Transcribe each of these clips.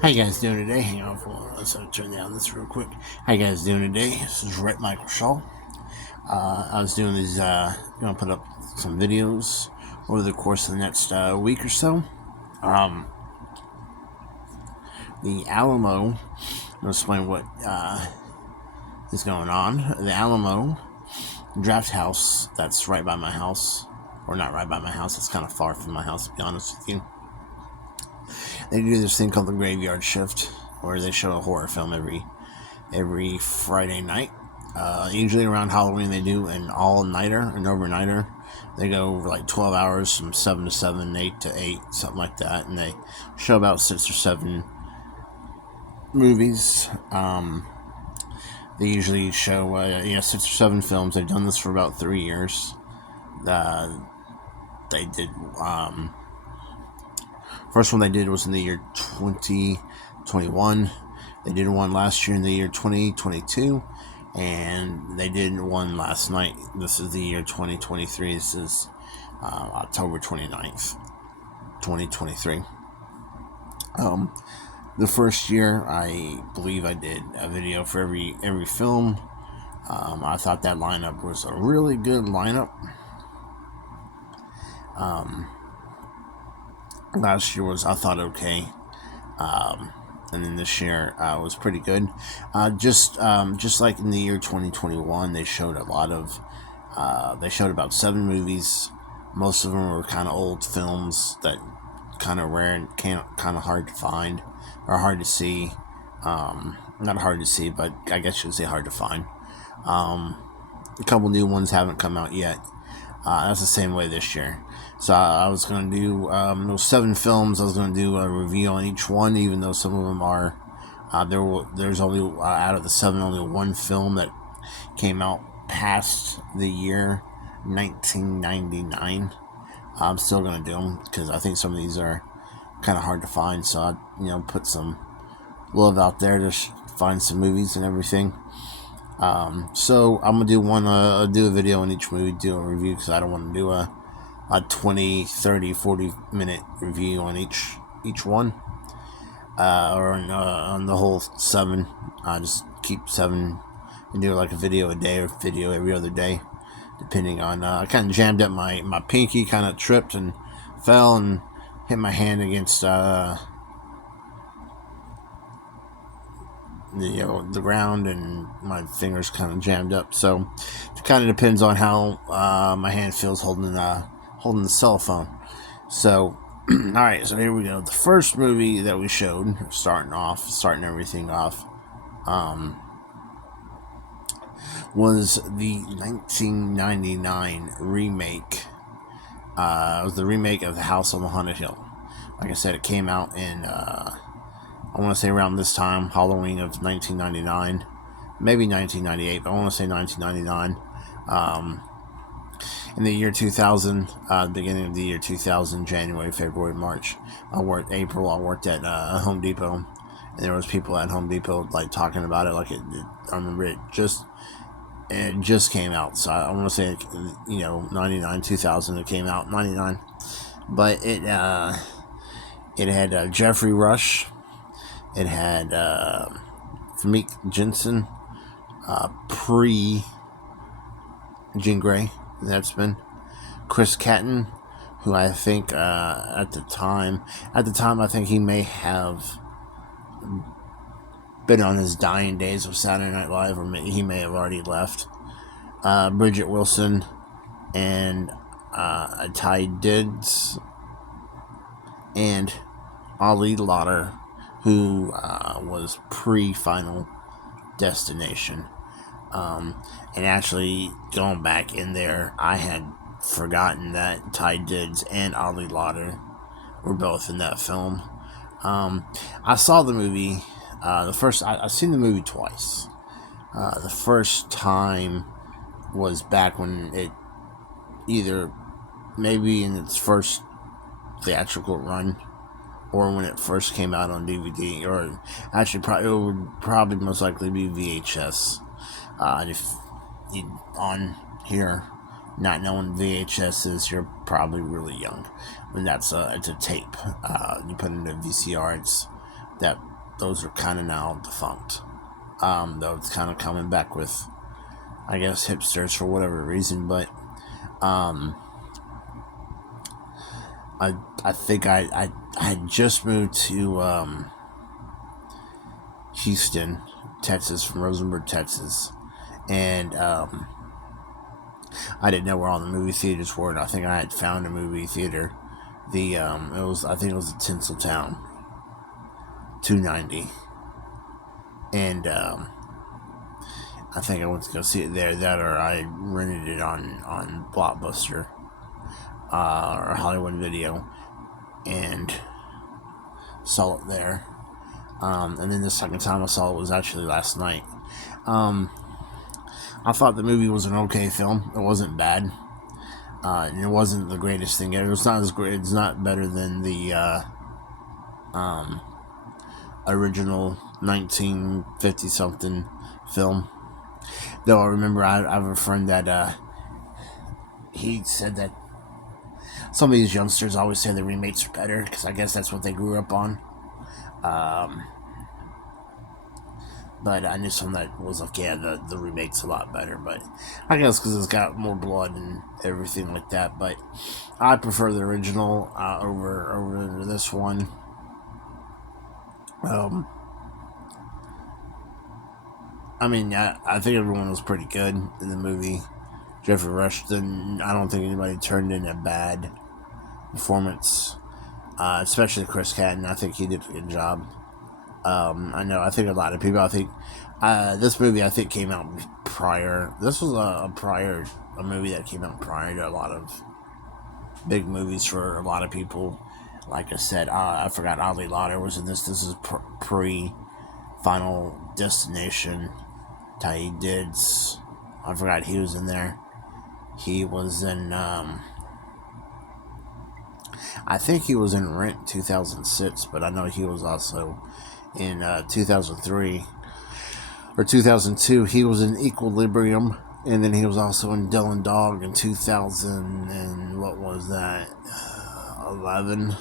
How you guys doing today? Hang on for let's turn down this real quick. How you guys doing today? This is Rhett Michael Shaw. I was doing these, gonna put up some videos over the course of the next week or so. The Alamo, I'll explain what is going on. The Alamo Draft House, that's right by my house, or not right by my house, it's kind of far from my house, to be honest with you. They do this thing called the Graveyard Shift, where they show a horror film every Friday night. Usually around Halloween they do an all-nighter, an overnighter. They go over like 12 hours from 7 to 7, 8 to 8, something like that, and they show about 6 or 7 movies. They usually show 6 or 7 films. They've done this for about 3 years. They did first one they did was in the year 2021. They did one last year in the year 2022, and they did one last night. This is the year 2023. This is October 29th, 2023. The first year, I believe I did a video for every film. I thought that lineup was a really good lineup. Last year was, I thought, okay. And then this year was pretty good. Just like in the year 2021, they showed a lot of, they showed about 7 movies. Most of them were kind of old films that kind of rare and kind of hard to find, or hard to see. Not hard to see, but I guess you could say hard to find. A couple new ones haven't come out yet. That's the same way this year. So I was going to do those 7 films. I was going to do a review on each one, even though some of them are there's only out of the 7 only one film that came out past the year 1999. I'm still going to do them because I think some of these are kind of hard to find. So I put some love out there to find some movies and everything. So I'm gonna do do a video on each movie, do a review, because I don't want to do a 20, 30, 40 minute review on each one, or on the whole 7. I just keep 7 and do like a video a day or video every other day, depending on. I kind of jammed up my pinky, kind of tripped and fell and hit my hand against the ground, and my fingers kind of jammed up. So it kind of depends on how my hand feels holding the cell phone. So all right, so here we go. The first movie that we showed, starting everything off, was the 1999 remake. It was the remake of The House on the Haunted Hill. Like I said, it came out in I want to say around this time, Halloween of 1999, maybe 1998, but I want to say 1999. In the year 2000, beginning of the year 2000, January, February, March, April, I worked at Home Depot, and there was people at Home Depot like talking about it, like I remember it just came out. So I want to say 99, 2000, it came out 99, but it had Jeffrey Rush. It had Famke Janssen, pre Jean Grey, that's been Chris Kattan, who I think at the time I think he may have been on his dying days of Saturday Night Live, or he may have already left. Bridget Wilson and Ty Diggs and Ali Lauder, who was pre-Final Destination. And actually, going back in there, I had forgotten that Ty Diggs and Ali Lauder were both in that film. I saw the movie, I've seen the movie twice. The first time was back when it either maybe in its first theatrical run, or when it first came out on DVD, or actually it would probably most likely be VHS. If on here not knowing VHSs, you're probably really young. When it's a tape, you put it in a VCR. Those are kind of now defunct. Though it's kind of coming back with, I guess, hipsters for whatever reason. But I think I had just moved to Houston, Texas, from Rosenberg, Texas, and I didn't know where all the movie theaters were. And I think I had found a movie theater. I think it was at Tinseltown, 290, and I think I went to go see it there. That or I rented it on Blockbuster or Hollywood Video, and saw it there. And then the second time I saw it was actually last night. I thought the movie was an okay film. It wasn't bad. And it wasn't the greatest thing ever. It's not as great. It's not better than the original 1950 something film. Though I remember I have a friend that he said that some of these youngsters always say the remakes are better because I guess that's what they grew up on. But I knew someone that was like, yeah, the remake's a lot better. But I guess because it's got more blood and everything like that. But I prefer the original over this one. I mean, I think everyone was pretty good in the movie. Jeffrey Rushton, I don't think anybody turned in a bad performance. Especially Chris Kattan. I think he did a good job. I think a lot of people, this movie, came out prior. This was a movie that came out prior to a lot of big movies for a lot of people. Like I said, I forgot Ali Lauder was in this. This is pre-Final Destination. Taye Diggs, I forgot he was in there. He was in, I think he was in Rent 2006, but I know he was also in 2003 or 2002. He was in Equilibrium, and then he was also in Dylan Dog in 2000 and what was that, 11.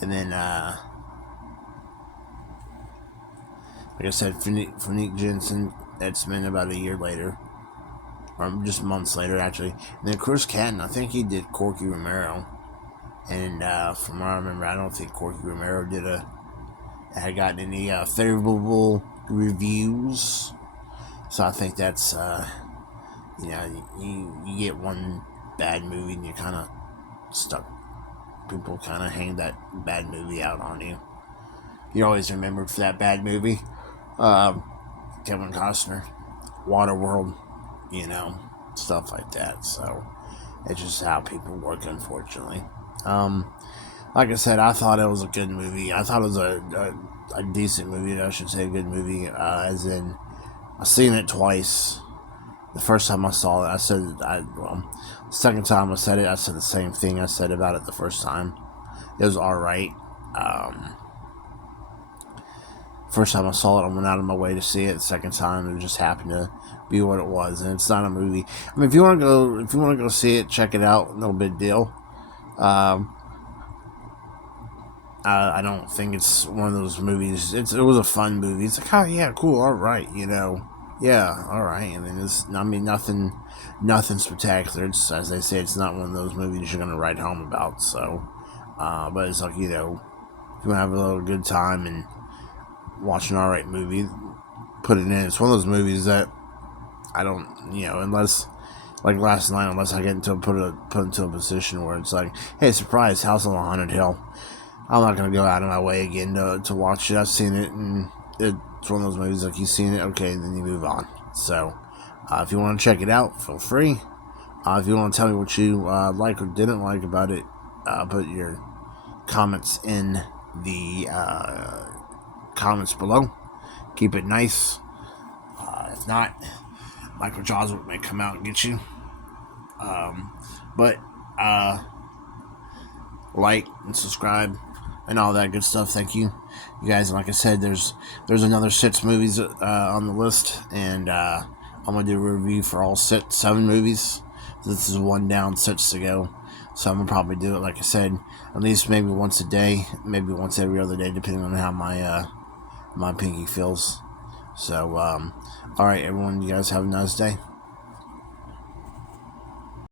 And then like I said, Fanique Jensen, Edsman about a year later, or just months later actually. And then Chris Kattan, I think he did Corky Romero. And from what I remember, I don't think Corky Romero had gotten any favorable reviews. So I think that's, you get one bad movie and you're kind of stuck. People kind of hang that bad movie out on you. You're always remembered for that bad movie. Kevin Costner, Waterworld, stuff like that. So it's just how people work, unfortunately. Like I said, I thought it was a good movie. I thought it was a decent movie. I should say a good movie. As in, I've seen it twice. The first time I saw it, second time I said it, I said the same thing I said about it the first time. It was alright. First time I saw it, I went out of my way to see it. The second time, it just happened to be what it was, and it's not a movie. I mean, if you want to go see it, check it out. No big deal. I don't think it's one of those movies. It was a fun movie. It's like, oh yeah, cool, all right, yeah, all right. And then nothing spectacular. It's, as they say, it's not one of those movies you're gonna write home about. So, but it's like, if you want to have a little good time and watch an alright movie, put it in. It's one of those movies that I don't, unless, like last night, unless I get put into a position where it's like, hey, surprise, House on Haunted Hill. I'm not gonna go out of my way again to watch it. I've seen it, and it's one of those movies like, you've seen it, okay, then you move on. So, if you want to check it out, feel free. If you want to tell me what you like or didn't like about it, put your comments in the comments below. Keep it nice. If not, Michael Jaws may come out and get you. But like and subscribe and all that good stuff. Thank you guys. And like I said, there's another 6 movies on the list, and I'm going to do a review for all 7 movies. This is 1 down, 6 to go. So I'm going to probably do it, like I said, at least maybe once a day, maybe once every other day, depending on how my pinky feels. So, alright, everyone, you guys have a nice day.